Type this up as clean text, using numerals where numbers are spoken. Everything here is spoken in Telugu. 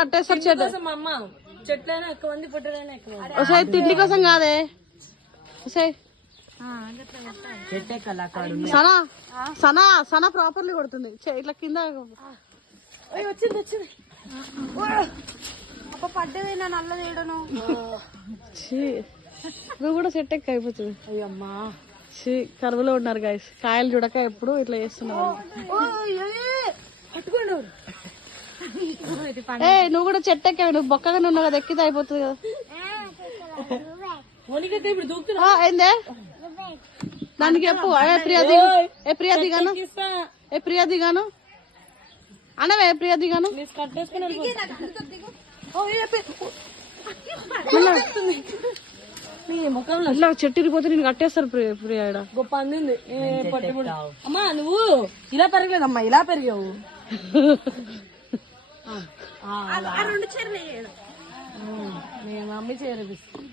కట్టేస్తారు చెట్టు కోసం అమ్మ. చెట్లైనా ఎక్కువ మంది, పుట్టలైనా ఎక్కువ మంది. ఒకసారి తిండి కోసం కాదే ఒకసారి సనా సనా సనా ప్రాపర్లీ కొడుతుంది ఇట్లా కింద వచ్చింది అప్ప పడ్డది నా నల్ల తీయడను. నువ్వు కూడా సెట్ ఎక్క అయిపోతుంది. అయ్యమ్మా కరువులో ఉన్నారు గైస్. కాయలు చూడక ఎప్పుడు ఇట్లా చేస్తున్నారు. ఏ నువ్వు కూడా చెట్టు ఎక్కావు, నువ్వు బొక్కగానే ఉన్నావు కదా, ఎక్కితే అయిపోతుంది కదా. ఏందే దానికి చెప్పు. ఏ ప్రియా దిగాను, ఏ ప్రియా దిగాను అనవే, ఏ ప్రియా దిగాను. ఇలా చెట్టు ఇరిపోతే నేను కట్టేస్తారు ప్రియా. గొప్ప అందింది అమ్మా. నువ్వు ఇలా పెరగలేదమ్మా, ఇలా పెరిగావు. రెండు చీరలు మేము మమ్మీ చేరపిస్తాం.